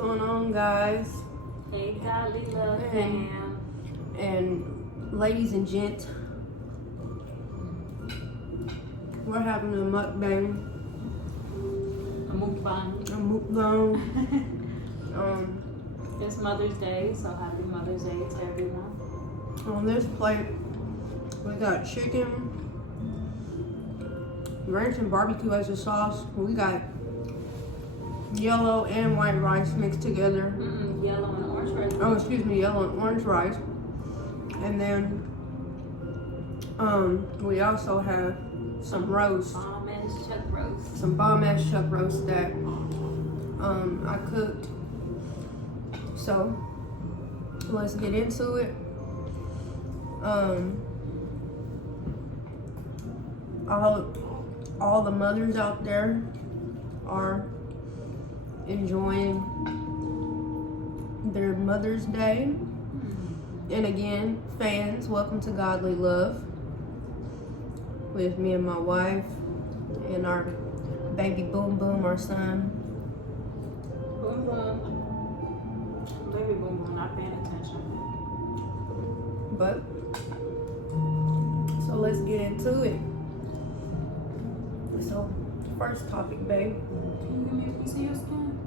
going on, guys? Hey, GodLee love fam. And ladies and gents, we're having a mukbang. A mukbang. A mukbang. It's Mother's Day, so happy Mother's Day to everyone. On this plate, we got chicken, ranch and barbecue as a sauce. We got yellow and white rice mixed together. Yellow and orange rice. Oh, excuse me, yellow and orange rice. And then we also have some roast. Bomb ass chuck roast. Some bomb ass chuck roast that I cooked. So let's get into it. All the mothers out there are enjoying their Mother's Day. And again, fans, welcome to GodLee Love with me and my wife and our baby Boom Boom, our son. Boom boom. Baby boom boom, not paying attention. But so let's get into it. So first topic, babe. Can you give me a piece of your skin?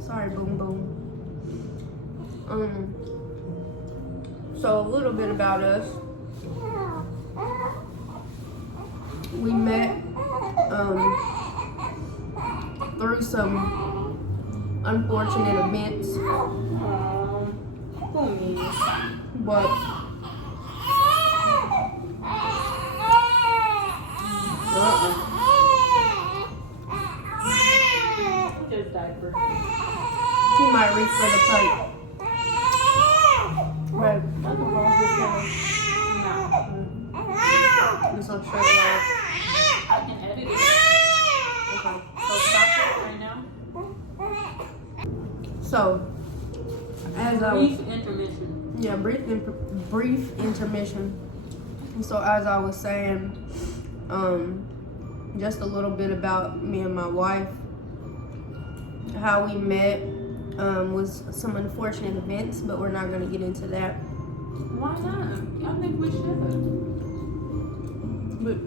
Sorry, Boom Boom. So a little bit about us. We met through some unfortunate events, but Just diaper. he might reach for the plate. Right. Nothing wrong with that. It's on straight line. I can edit it. Okay. So stop it right now. So, as I was, Brief intermission. yeah, brief intermission. So as I was saying, just a little bit about me and my wife. How we met was some unfortunate events, but we're not going to get into that. Why not? I think we should. But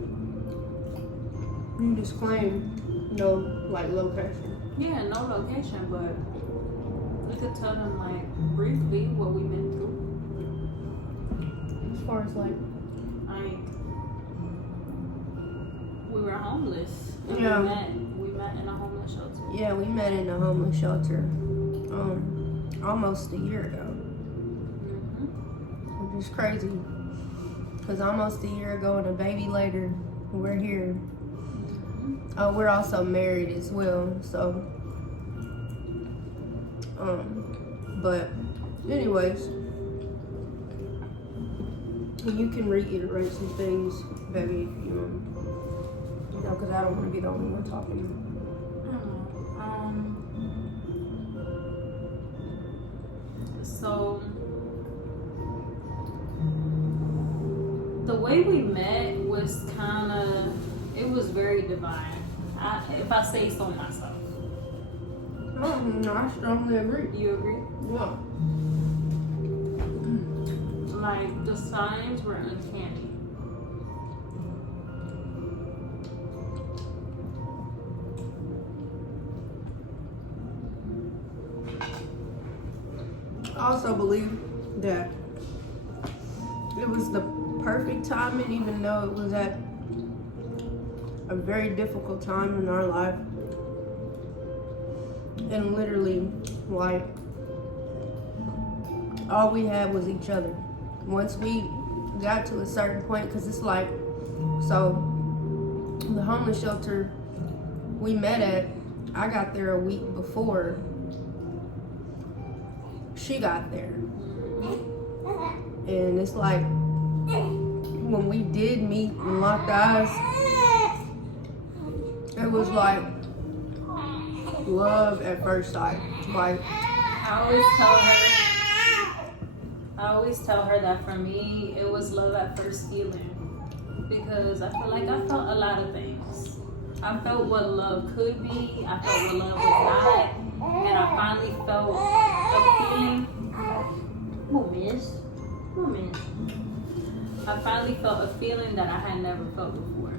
you disclaim no like location. Yeah, no location, but we could tell them like briefly what we been through. As far as like we were homeless. And Yeah. we met in a homeless shelter. yeah, we met in a homeless shelter almost a year ago, which is crazy. Cause almost a year ago and a baby later, we're here. Oh, we're also married as well. So, but anyways, you can reiterate some things, baby, if you know, cause I don't want to be the only one talking. So the way we met was it was very divine. If I say so myself. No, I strongly agree. You agree? Yeah. Like the signs were uncanny. I also believe that it was the perfect timing, even though it was at a very difficult time in our life. And literally, like, all we had was each other. Once we got to a certain point, because it's like, so the homeless shelter we met at, I got there a week before she got there. And it's like, when we did meet and locked eyes, it was like love at first sight. Like, I always tell her that for me, it was love at first feeling. because I feel like I felt a lot of things. I felt what love could be. I felt what love was not, and I finally felt a feeling. I finally felt a feeling that I had never felt before.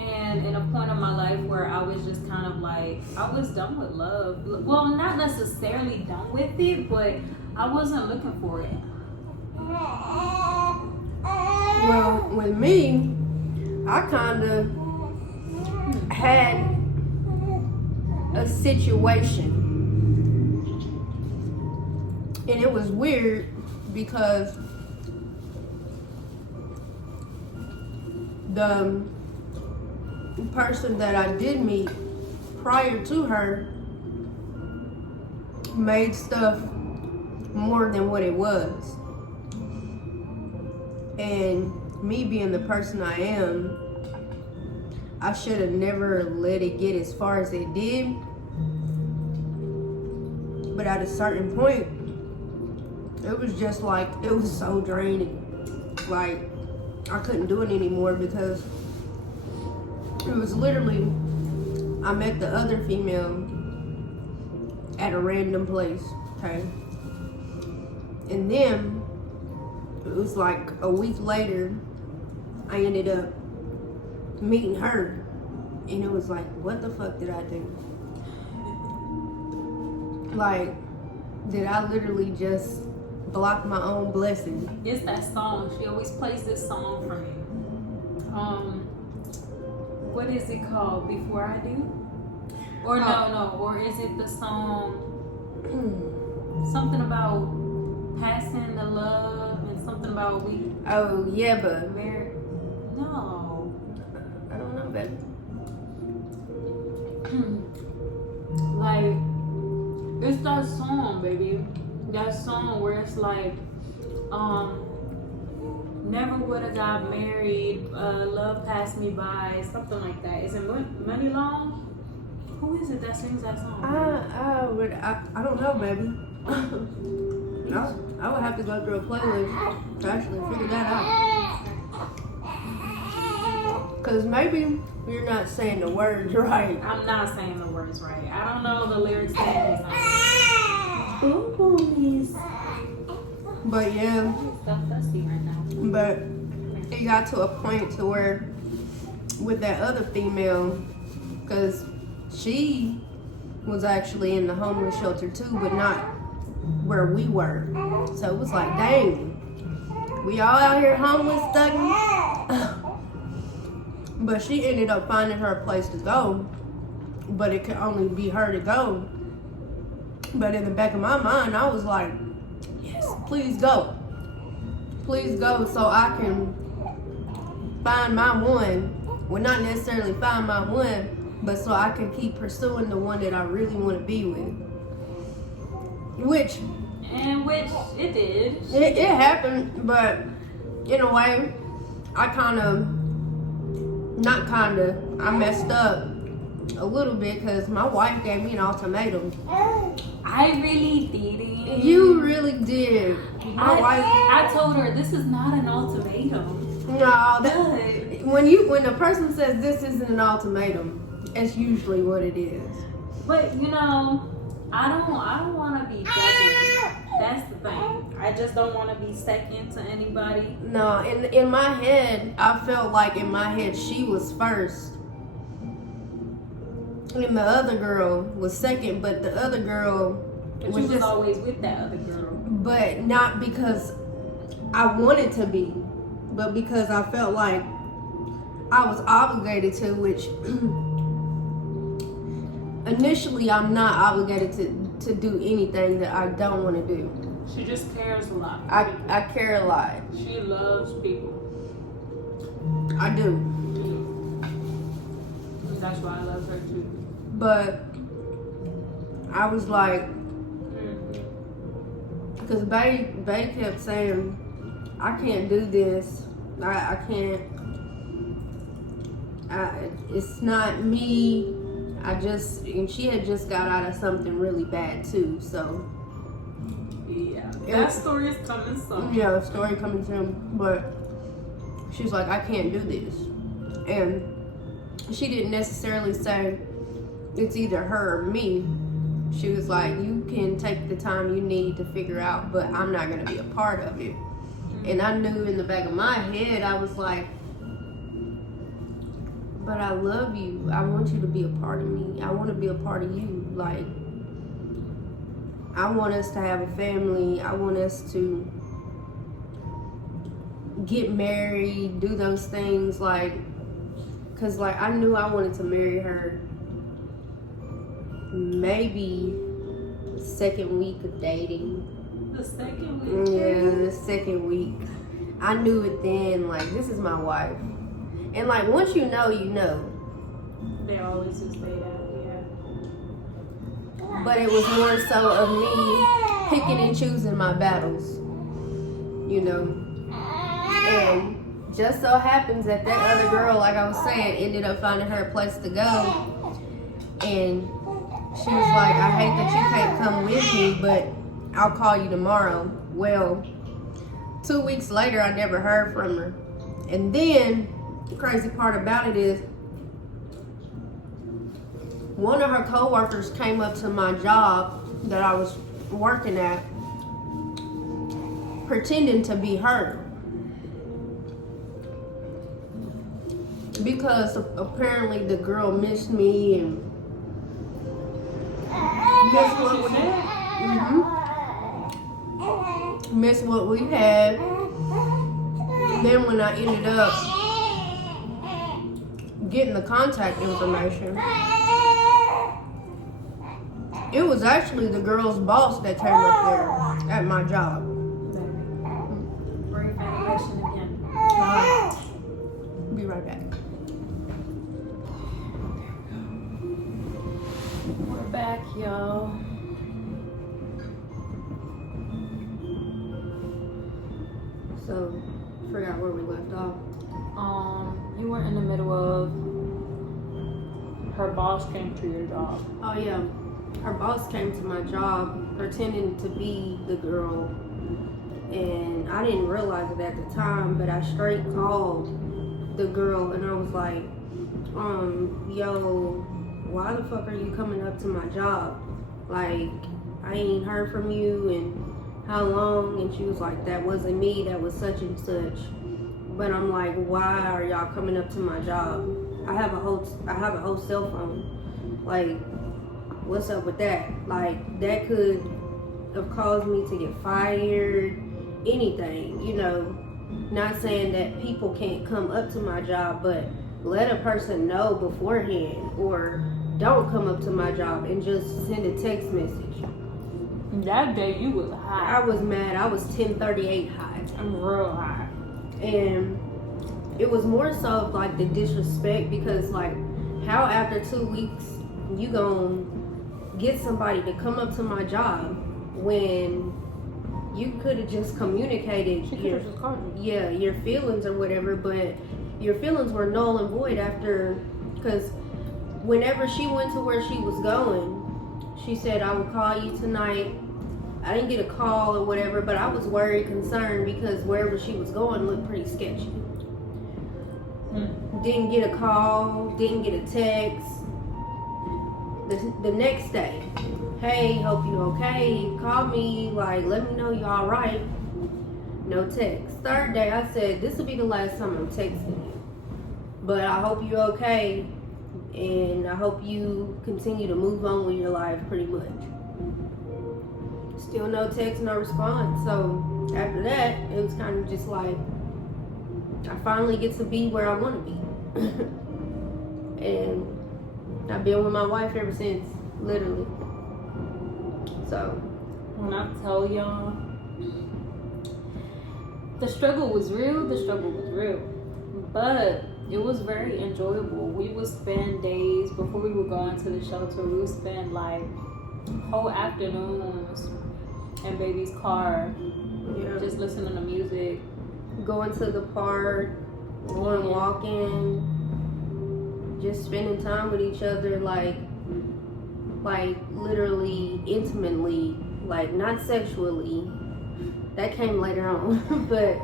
And in a point of my life where I was just kind of like, I was done with love. Well, not necessarily done with it, but I wasn't looking for it. Well, with me, I kind of had a situation, and it was weird because the person that I did meet prior to her made stuff more than what it was. And me being the person I am, I should have never let it get as far as it did. But at a certain point, it was just like, it was so draining. Like, I couldn't do it anymore because it was literally, I met the other female at a random place, okay? And then, it was like a week later, I ended up meeting her. And it was like, what the fuck did I do? Like, did I literally just block my own blessing? It's that song. She always plays this song for me. What is it called? Before I Do? Or no. Or is it the song something about passing the love and something about we? Oh yeah, but married? No. I don't know, baby. Like, it's that song, baby. That song where it's like, never would have got married, love passed me by, something like that. Is it Money Long? Who is it that sings that song? I don't know, baby. I would have to go through a playlist to actually figure that out. Because maybe you're not saying the words right. I'm not saying the words right. I don't know the lyrics to that song. But yeah. Stuff dusty right now. But it got to a point to where with that other female, because she was actually in the homeless shelter too, but not where we were. So it was like, dang, we all out here homeless, stuck. But she ended up finding her a place to go, but it could only be her to go. But in the back of my mind, I was like, yes, please go. Please go so I can find my one. Well, not necessarily find my one, but so I can keep pursuing the one that I really want to be with. Which it did. It happened, but in a way, I messed up a little bit because my wife gave me an ultimatum. I really didn't. You really did. I told her this is not an ultimatum. No, when a person says this isn't an ultimatum, it's usually what it is. But I don't want to be second. That's the thing. I just don't want to be second to anybody. No, in my head, I felt like in my head she was first. And the other girl was second, but the other girl was always with that other girl. But not because I wanted to be, but because I felt like I was obligated to, which initially I'm not obligated to do anything that I don't want to do. She just cares a lot. I care a lot. She loves people. I do. That's why I love her too. But I was like, because Bae kept saying, I can't do this. I can't. It's not me. And she had just got out of something really bad too. So yeah, that story is coming soon. Yeah, the story coming soon. But she was like, I can't do this. And she didn't necessarily say it's either her or me. She was like, you can take the time you need to figure out, but I'm not going to be a part of it. And I knew in the back of my head, I was like, but I love you. I want you to be a part of me. I want to be a part of you. Like, I want us to have a family. I want us to get married, do those things. Like, because, like, I knew I wanted to marry her maybe the second week of dating. The second week? Yeah, the second week. I knew it then, like, this is my wife. And, like, once you know, you know. They always just say that, yeah. But it was more so of me picking and choosing my battles, you know. And just so happens that other girl, like I was saying, ended up finding her a place to go. And she was like, I hate that you can't come with me, but I'll call you tomorrow. Well, 2 weeks later, I never heard from her. And then, the crazy part about it is, one of her coworkers came up to my job that I was working at, pretending to be her. Because apparently the girl missed me and guess what we had? Missed what we had. And then when I ended up getting the contact information, it was actually the girl's boss that came up there at my job. Bring fashion again. Be right back. We're back, y'all. So, forgot where we left off. You were in the middle of her boss came to your job. Oh yeah, her boss came to my job pretending to be the girl, and I didn't realize it at the time, but I straight called the girl and I was like, yo, why the fuck are you coming up to my job? Like, I ain't heard from you and how long? And she was like, that wasn't me, that was such and such. But I'm like, why are y'all coming up to my job? I have a whole cell phone. Like, what's up with that? Like, that could have caused me to get fired, anything, you know. Not saying that people can't come up to my job, but let a person know beforehand, or don't come up to my job and just send a text message. That day you was high. I was mad. I was 1038 high. I'm real high. And it was more so of like the disrespect, because like, how after 2 weeks you gonna get somebody to come up to my job when you could have just communicated your feelings or whatever, but your feelings were null and void after, because whenever she went to where she was going, she said, I will call you tonight. I didn't get a call or whatever, but I was worried, concerned, because wherever she was going looked pretty sketchy. Didn't get a call, didn't get a text. The next day, hey, hope you okay. Call me, like, let me know you all right. No text. Third day, I said, this will be the last time I'm texting you. But I hope you're okay, and I hope you continue to move on with your life, pretty much. Still no text, no response. So after that, it was kind of just like, I finally get to be where I want to be. And I've been with my wife ever since, literally. So when I tell y'all, the struggle was real, but it was very enjoyable. We would spend days before we would go into the shelter. We would spend like whole afternoons in baby's car, just listening to music, going to the park, going walking, just spending time with each other, like literally intimately, like not sexually. That came later on, but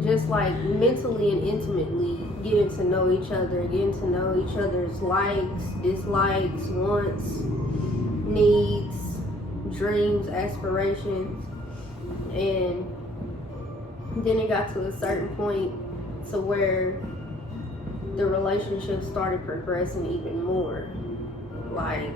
just like mentally and intimately getting to know each other, getting to know each other's likes, dislikes, wants, needs, dreams, aspirations. And then it got to a certain point to where the relationship started progressing even more. Like,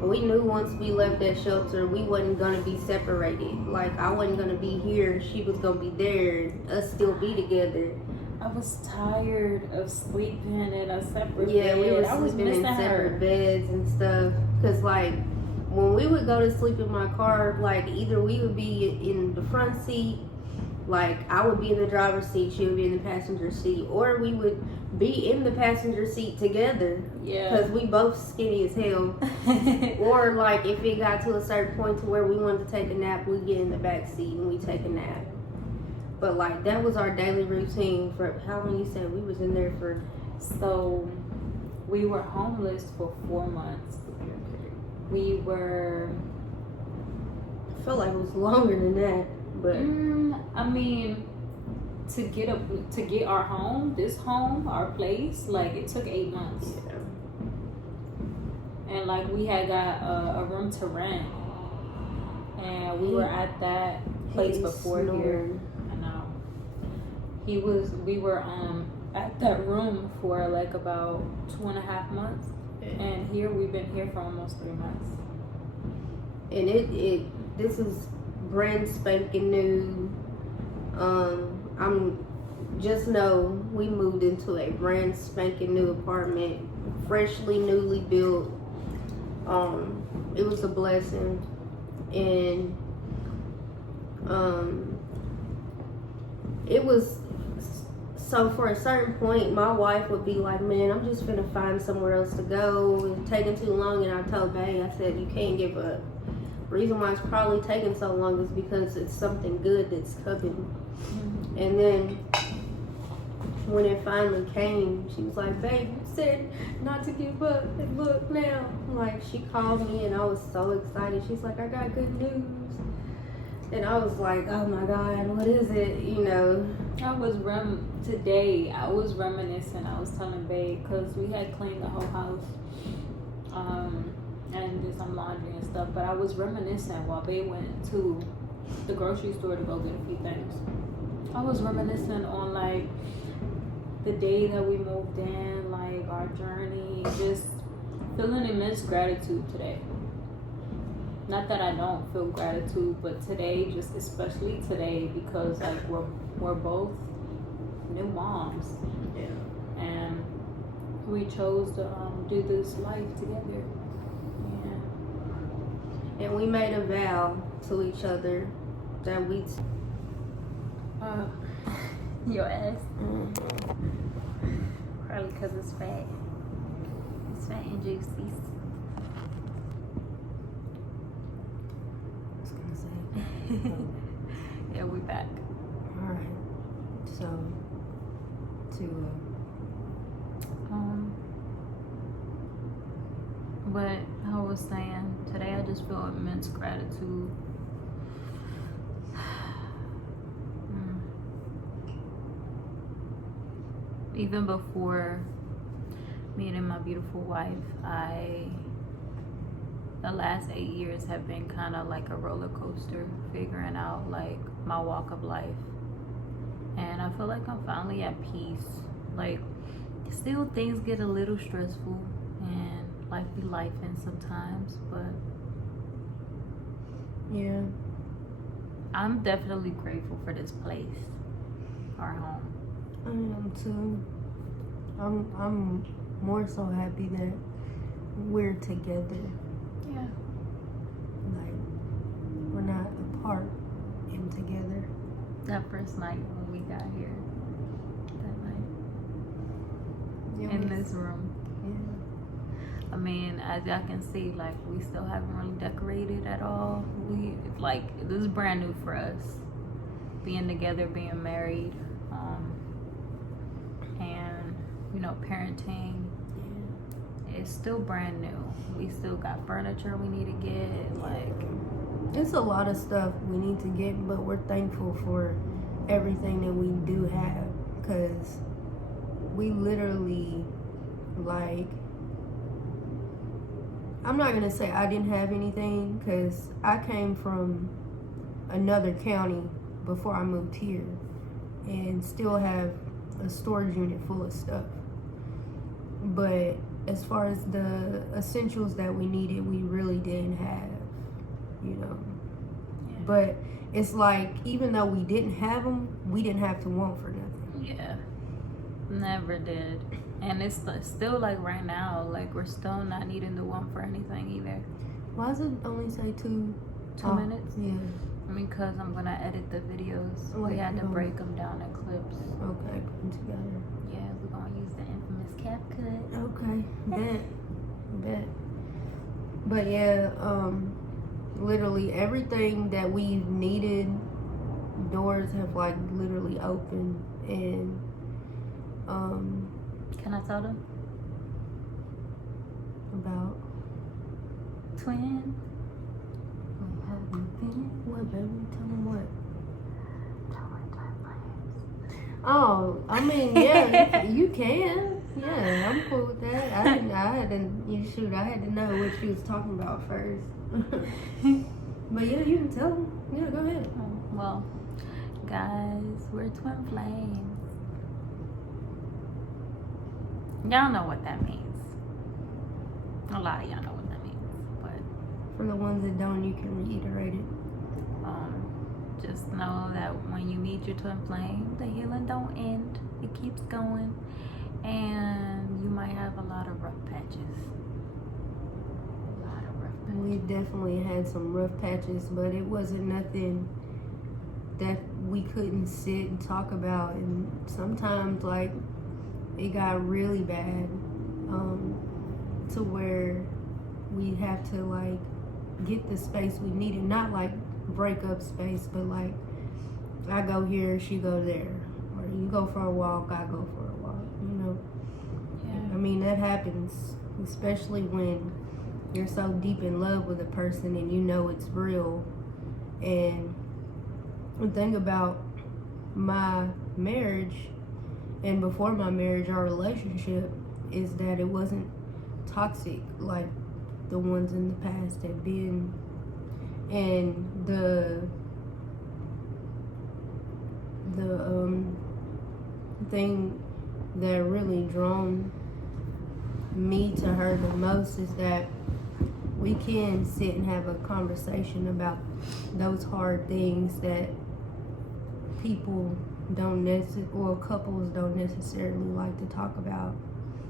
we knew once we left that shelter, we wasn't gonna be separated. Like, I wasn't gonna be here, she was gonna be there, and us still be together. I was tired of sleeping in a separate bed. Yeah, we were I was sleeping in missing separate her. beds and stuff. Cause like, when we would go to sleep in my car, like either we would be in the front seat, like I would be in the driver's seat, she would be in the passenger seat, or we would be in the passenger seat together. Yeah. Cause we both skinny as hell. Or like if it got to a certain point to where we wanted to take a nap, we get in the back seat and we take a nap. But like that was our daily routine for how long you said we was in there for? So we were homeless for 4 months. We were, I feel like it was longer than that, but I mean, to get our home, this home, our place, like it took 8 months. yeah. And like we had got a room to rent, and we were at that place before here. I know. We were at that room for like about 2.5 months, and here we've been here for almost 3 months. And this is brand spanking new. I'm just know we moved into a brand spanking new apartment, freshly newly built. It was a blessing, and it was. So for a certain point, my wife would be like, man, I'm just gonna find somewhere else to go. It's taking too long. And I told Bae, I said, you can't give up. The reason why it's probably taking so long is because it's something good that's coming. Mm-hmm. And then when it finally came, she was like, babe, you said not to give up. And look now. Like, she called me and I was so excited. She's like, I got good news. And I was like, oh my God, what is it? You know. Today I was reminiscing. I was telling Babe, because we had cleaned the whole house and did some laundry and stuff, but I was reminiscing while Babe went to the grocery store to go get a few things. I was reminiscing on like the day that we moved in, like our journey, just feeling immense gratitude today. Not that I don't feel gratitude, but today, just especially today, because like we're both new moms, yeah, and we chose to do this life together. Yeah. And we made a vow to each other that we. Your ass. Probably because it's fat. It's fat and juicy. Yeah, we back. All right. So, but I was saying today, I just feel immense gratitude. Even before meeting my beautiful wife, the last 8 years have been kind of like a roller coaster, figuring out like my walk of life. And I feel like I'm finally at peace. Like, still things get a little stressful and life be lifing sometimes, but yeah, I'm definitely grateful for this place, our home. I am too. I'm more so happy that we're together. Yeah. Like, we're not apart and together. That first night when we got here, that night, in this room. Yeah. I mean, as y'all can see, like, we still haven't really decorated at all. This is brand new for us. Being together, being married, and, you know, parenting. It's still brand new. We still got furniture we need to get. Like, it's a lot of stuff we need to get, but we're thankful for everything that we do have, because we literally, like, I'm not gonna say I didn't have anything, because I came from another county before I moved here and still have a storage unit full of stuff. But as far as the essentials that we needed, we really didn't have, you know. Yeah. But it's like, even though we didn't have them, we didn't have to want for nothing. Yeah. Never did. And it's still like right now, like we're still not needing to want for anything either. Why does it only say 2 minutes? Yeah. I mean, because I'm going to edit the videos. We had to break them down in clips. Okay, put them together. Yeah, we're going to use the infamous CapCut. Okay, bet. But yeah, literally everything that we've needed, doors have like literally opened. And can I tell them? About twin? What, baby? Tell them what? Oh, I mean, yeah, you can. Yeah, I'm cool with that. I had to know what she was talking about first. But yeah, you can tell them. Yeah, go ahead. Well, guys, we're twin flames. Y'all know what that means. A lot of y'all know what that means, but for the ones that don't, you can reiterate it. Just know that when you meet your twin flame, the healing don't end. It keeps going, and you might have a lot of rough patches. We definitely had some rough patches, but it wasn't nothing that we couldn't sit and talk about. And sometimes, like, it got really bad, to where we have to, like, get the space we needed. Not like break up space, but like, I go here, she go there, or you go for a walk, I go for a walk, you know. Yeah. I mean, that happens, especially when you're so deep in love with a person and you know it's real. And the thing about my marriage and before my marriage, our relationship, is that it wasn't toxic like the ones in the past had been. And the thing that really drawn me to her the most is that we can sit and have a conversation about those hard things that people don't or couples don't necessarily like to talk about.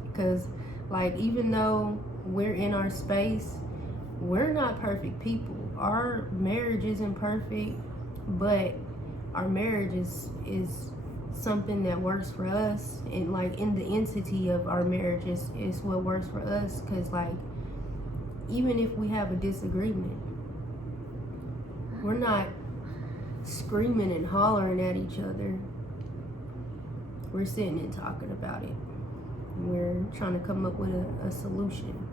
Because, like, even though we're in our space, we're not perfect people. Our marriage isn't perfect, but our marriage is something that works for us. And, like, in the entity of our marriage is what works for us. Because, like, even if we have a disagreement, we're not screaming and hollering at each other. We're sitting and talking about it. We're trying to come up with a solution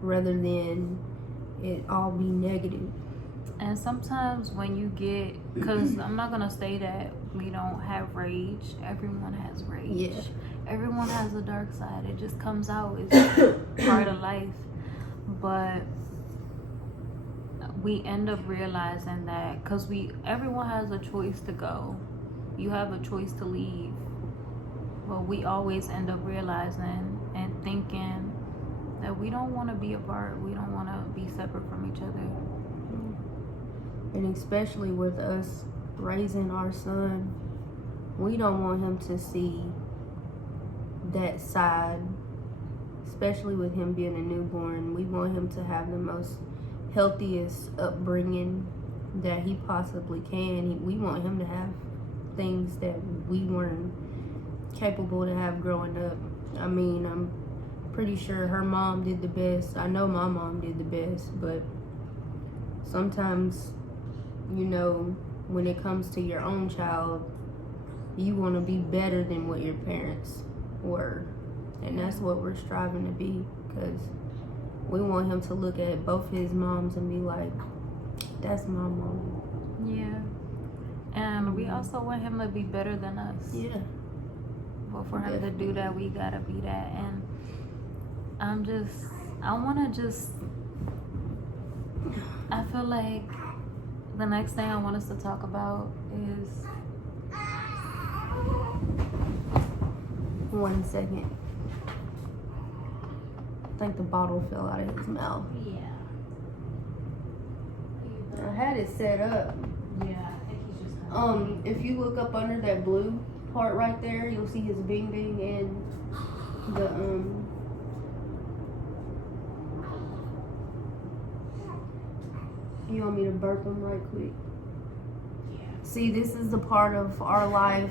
rather than it all be negative. And sometimes when you get, because I'm not gonna say that we don't have rage. Everyone has rage. Yeah. Everyone has a dark side. It just comes out. It's part of life. But we end up realizing that because everyone has a choice to go. You have a choice to leave. But we always end up realizing and thinking that we don't want to be apart. We don't want to be separate from each other. And especially with us raising our son, we don't want him to see that side, especially with him being a newborn. We want him to have the most healthiest upbringing that he possibly can. We want him to have things that we weren't capable to have growing up. I mean, I'm pretty sure her mom did the best. I know my mom did the best, but sometimes, you know, when it comes to your own child, you want to be better than what your parents were. And that's what we're striving to be, because we want him to look at both his moms and be like, that's my mom. Yeah. And we also want him to be better than us. Yeah. But for him to do that, we gotta be that. And I feel like the next thing I want us to talk about is 1 second. I think the bottle fell out of his mouth. yeah. I had it set up. Yeah, I think he's just If you look up under that blue part right there, you'll see his bing bing and the You want me to burp him right quick? Yeah. See, this is the part of our life.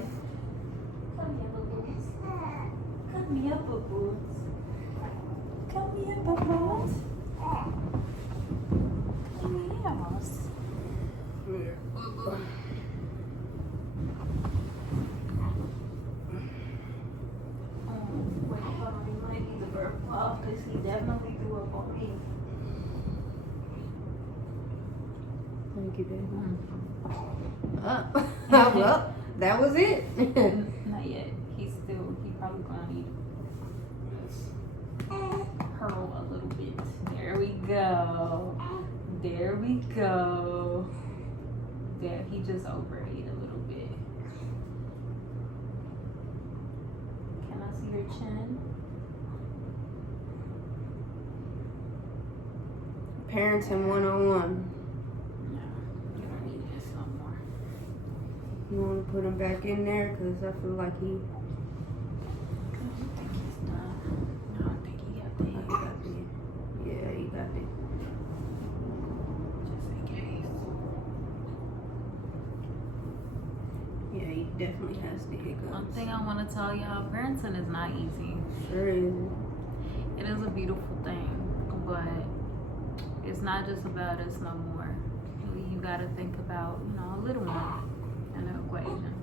Come here, boo-boos. Come here, boo-boos. Come here, boo-boos. Come here. Wait, hold on. You might need to burp off because he definitely threw up on me. Thank you, baby. Well, that was it. Not yet. He probably gonna need curl a little bit. There we go. There we go. There, he just overate a little bit. Can I see your chin? Parenting 101. You don't need this no more. You want to put him back in there? Because I feel like he... I don't think he's done. No, I think he got the hiccups. Yeah, he got it. Just in case. Yeah, he definitely has the hiccups. One thing I want to tell y'all, parenting is not easy. Sure is. It is a beautiful thing, but it's not just about us no more. You gotta think about, a little one in the equation.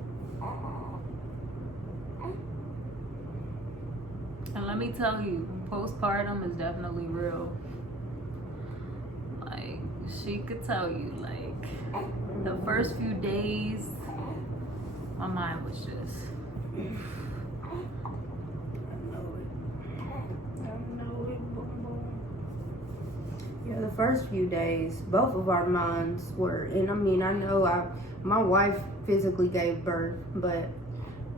And let me tell you, postpartum is definitely real. Like, she could tell you, like, the first few days, my mind was just... Yeah, the first few days, both of our minds were, and I mean, I know my wife physically gave birth, but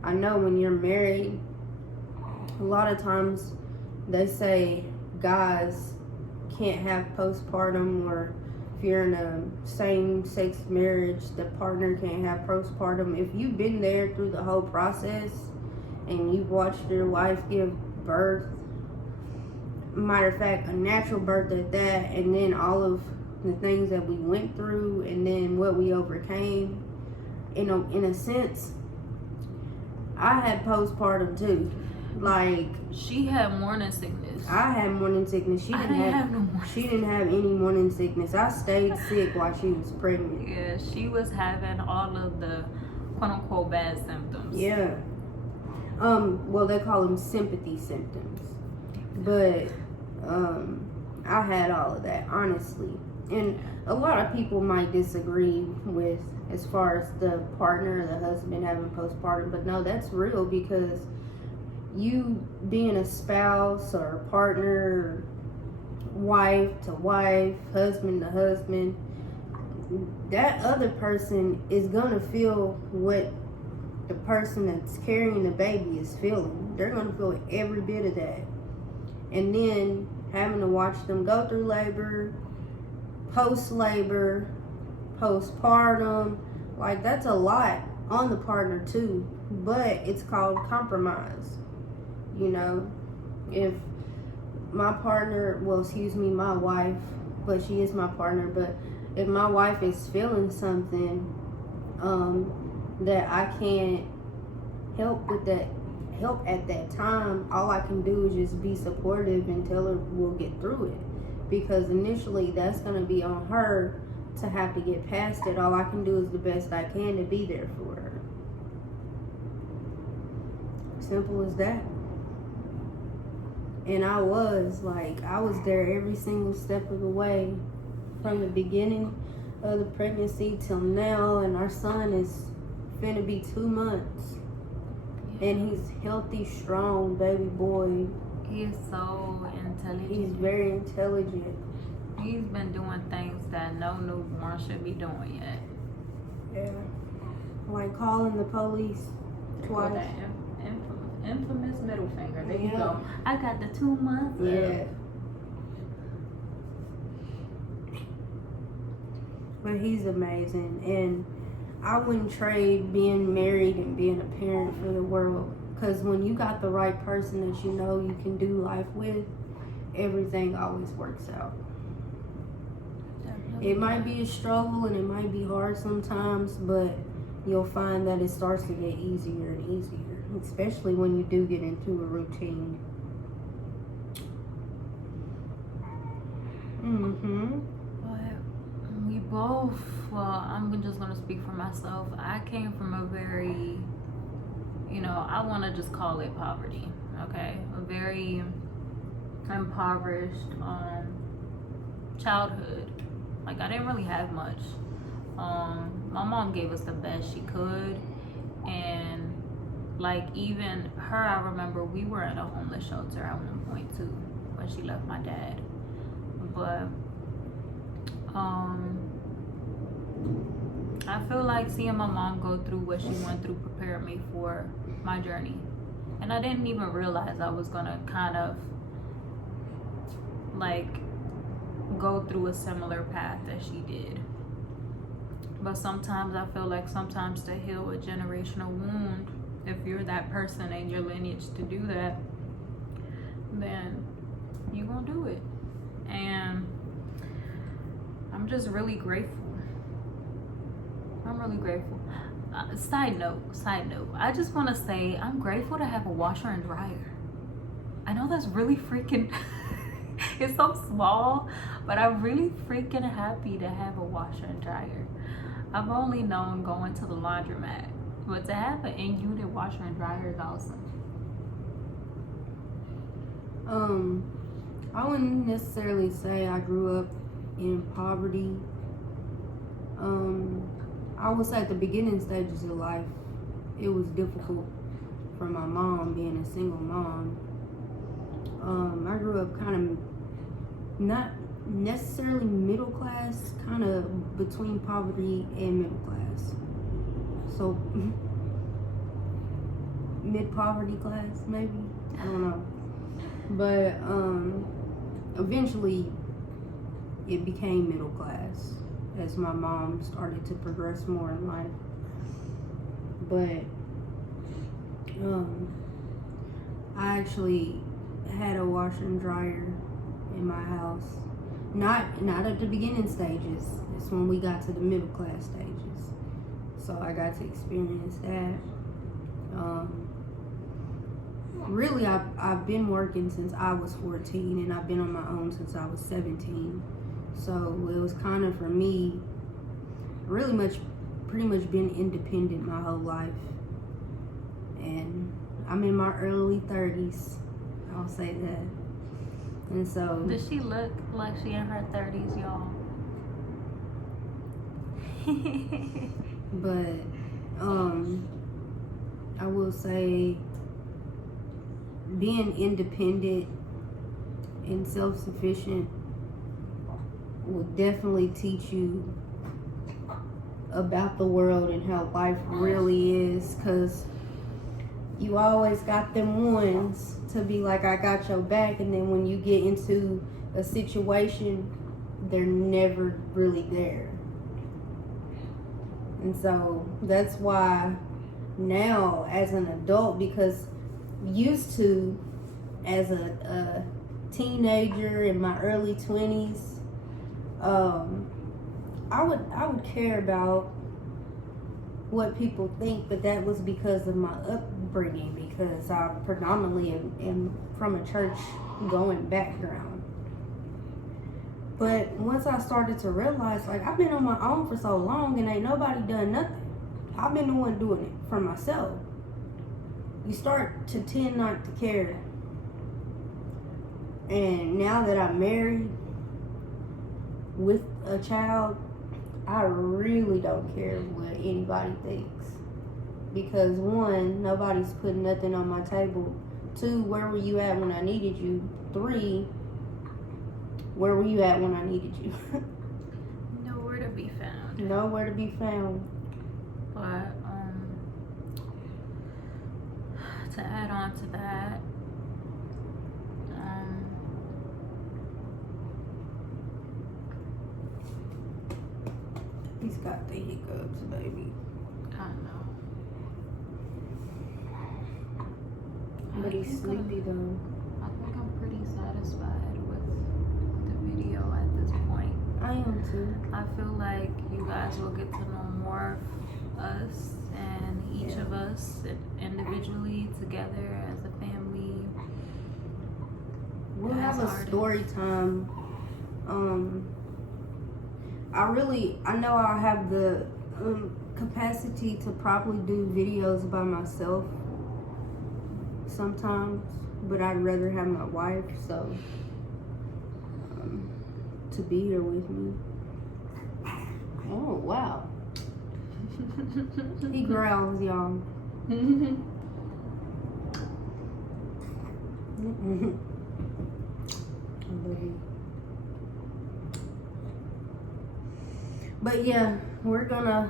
I know when you're married, a lot of times they say guys can't have postpartum, or if you're in a same-sex marriage, the partner can't have postpartum. If you've been there through the whole process and you've watched your wife give birth, matter of fact, a natural birth at that, and then all of the things that we went through, and then what we overcame, in a sense, I had postpartum too. Like, she had morning sickness. I had morning sickness. She didn't have no morning. She didn't have any morning sickness. I stayed sick while she was pregnant. Yeah, she was having all of the quote unquote bad symptoms. Yeah. Well, they call them sympathy symptoms. But I had all of that, honestly. And a lot of people might disagree with as far as the partner or the husband having postpartum, but no, that's real, because you being a spouse or a partner, wife to wife, husband to husband, that other person is gonna feel what the person that's carrying the baby is feeling. They're gonna feel every bit of that. And then having to watch them go through labor, post-labor, postpartum, like, that's a lot on the partner too. But it's called compromise. If my partner, my wife, but she is my partner, but if my wife is feeling something that I can't help at that time, all I can do is just be supportive and tell her we'll get through it, because initially that's going to be on her to have to get past it. All I can do is the best I can to be there for her. Simple as that. And I was there every single step of the way from the beginning of the pregnancy till now, and our son is finna be 2 months. And he's healthy, strong, baby boy. He is so intelligent. He's very intelligent. He's been doing things that no newborn should be doing yet. Yeah. Like calling the police twice. That infamous middle finger. There you Yeah. go. I got the 2 months. Yeah. But he's amazing, and I wouldn't trade being married and being a parent for the world. Because when you got the right person that you know you can do life with, everything always works out. It might be a struggle and it might be hard sometimes, but you'll find that it starts to get easier and easier, especially when you do get into a routine. But we both, well, I'm just going to speak for myself. I came from a very, I want to just call it poverty, okay? A very impoverished childhood. Like, I didn't really have much. My mom gave us the best she could, and like even her, I remember we were in a homeless shelter at one point too when she left my dad. But I feel like seeing my mom go through what she went through prepared me for my journey, and I didn't even realize I was gonna kind of like go through a similar path that she did. But sometimes I feel like sometimes to heal a generational wound, if you're that person in your lineage to do that, then you're gonna do it. And I'm just really grateful. I'm really grateful. Side note, I just want to say I'm grateful to have a washer and dryer. I know that's really freaking it's so small, but I'm really freaking happy to have a washer and dryer. I've only known going to the laundromat, but to have an in-unit washer and dryer is awesome. I wouldn't necessarily say I grew up in poverty. I would say at the beginning stages of life, it was difficult for my mom being a single mom. I grew up kind of not necessarily middle class, kind of between poverty and middle class. So mid-poverty class, maybe? I don't know. But eventually it became middle class as my mom started to progress more in life. But I actually had a washer and dryer in my house. Not at the beginning stages. It's when we got to the middle class stages. So I got to experience that. Really, I've been working since I was 14, and I've been on my own since I was 17. So it was kind of, for me, pretty much been independent my whole life. And I'm in my early 30s, I'll say that. And so... Does she look like she in her 30s, y'all? But, I will say, being independent and self-sufficient will definitely teach you about the world and how life really is, because you always got them ones to be like, I got your back, and then when you get into a situation, they're never really there. And so that's why now as an adult, because used to as a teenager in my early 20s, I would care about what people think, but that was because of my upbringing, because I predominantly am from a church going background. But once I started to realize, like, I've been on my own for so long and ain't nobody done nothing. I've been the one doing it for myself. You start to tend not to care. And now that I'm married with a child, I really don't care what anybody thinks. Because 1, nobody's putting nothing on my table. 2, where were you at when I needed you? 3, where were you at when I needed you? Nowhere to be found. Nowhere to be found. But to add on to that, He's got the hiccups, baby. I don't know. But he's sleepy though. I think I'm pretty satisfied with the video at this point. I am too. I feel like you guys will get to know more of us and each of us individually, together as a family. We'll as have a artists. story time. I know I have the capacity to probably do videos by myself sometimes, but I'd rather have my wife, so to be here with me. Oh wow. He growls, y'all. I love you. But yeah, we're gonna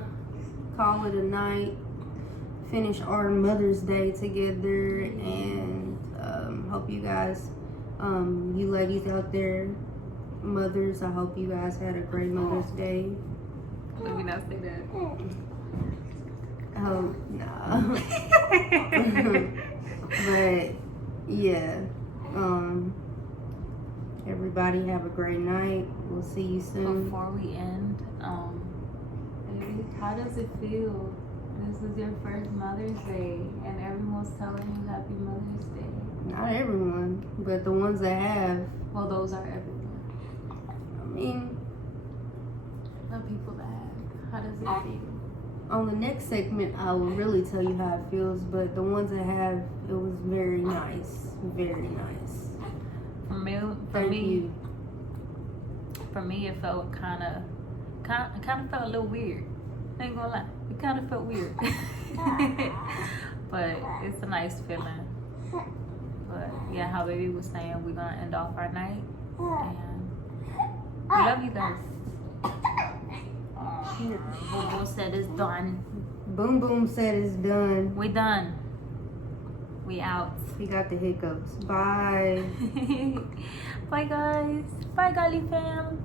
call it a night, finish our Mother's Day together, and hope you guys, you ladies out there, mothers, I hope you guys had a great Mother's Day. Let me not say that. Oh, no. But yeah, everybody have a great night. We'll see you soon. Before we end, baby, how does it feel? This is your first Mother's Day, and everyone's telling you Happy Mother's Day. Not everyone, but the ones that have. Well, those are everyone. I mean, The people that have. How does it feel? on the next segment, I will really tell you how it feels. But the ones that have, it was very nice, very nice. For me, it felt kind of felt a little weird. I ain't gonna lie, it kind of felt weird. But it's a nice feeling. But yeah, how baby was saying, we're gonna end off our night, and we love you guys. Boom Boom said it's done. Boom Boom said it's done. We done. We out. He got the hiccups. Bye. Bye guys. Bye GodLee fam.